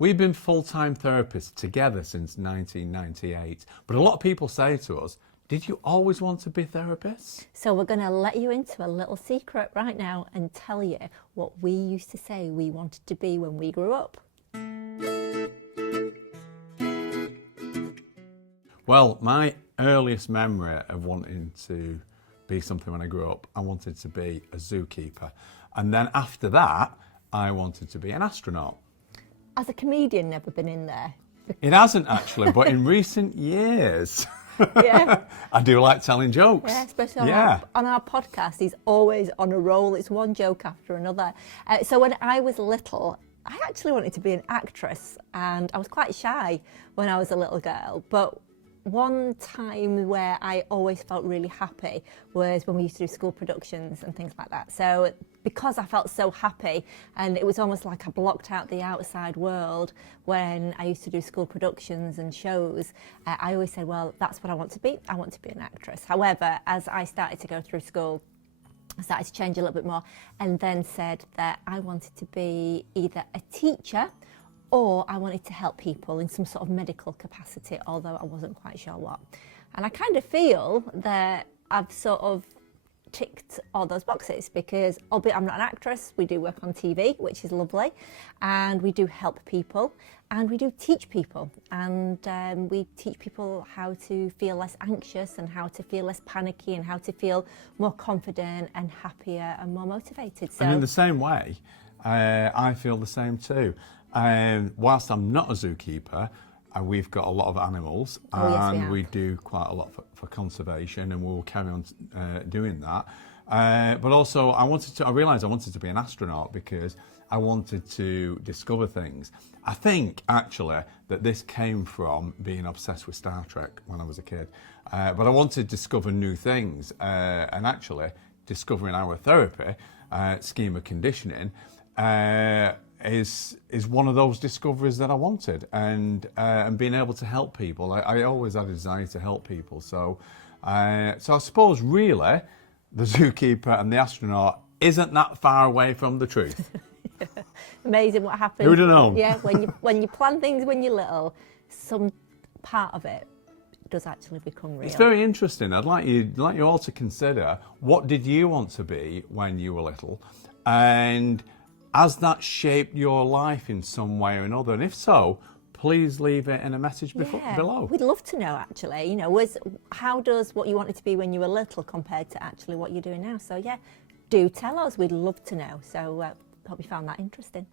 We've been full-time therapists together since 1998, but a lot of people say to us, did you always want to be therapists? So we're going to let you into a little secret right now and tell you what we used to say we wanted to be when we grew up. Well, my earliest memory of wanting to be something when I grew up, I wanted to be a zookeeper. And then after that, I wanted to be an astronaut. Has a comedian never been in there? It hasn't actually, but in recent years, Yeah. I do like telling jokes. Yeah, especially on our podcast, he's always on a roll. It's one joke after another. So when I was little, I actually wanted to be an actress, and I was quite shy when I was a little girl. But one time where I always felt really happy was when we used to do school productions and things like that. So because I felt so happy, and it was almost like I blocked out the outside world when I used to do school productions and shows, I always said, well, that's what I want to be. I want to be an actress. However, as I started to go through school, I started to change a little bit more, and then said that I wanted to be either a teacher or I wanted to help people in some sort of medical capacity, although I wasn't quite sure what. And I kind of feel that I've sort of ticked all those boxes because, albeit I'm not an actress, we do work on TV, which is lovely, and we do help people, and we do teach people, and we teach people how to feel less anxious and how to feel less panicky and how to feel more confident and happier and more motivated. So, and in the same way, I feel the same too. Whilst I'm not a zookeeper, we've got a lot of animals, and we do quite a lot for conservation, and we'll carry on doing that. But also, I realised I wanted to be an astronaut because I wanted to discover things. I think actually that this came from being obsessed with Star Trek when I was a kid. But I wanted to discover new things, and actually discovering our therapy, schema conditioning, is one of those discoveries that I wanted, and being able to help people. I always had a desire to help people. So I suppose really the zookeeper and the astronaut isn't that far away from the truth. Yeah. Amazing what happens. Who'd have known? Yeah, when you plan things when you're little, some part of it does actually become real. It's very interesting. I'd like you all to consider, what did you want to be when you were little, and has that shaped your life in some way or another? And if so, please leave it in a message below. We'd love to know, actually. How does what you wanted to be when you were little compared to actually what you're doing now? So yeah, do tell us. We'd love to know. So hope you found that interesting.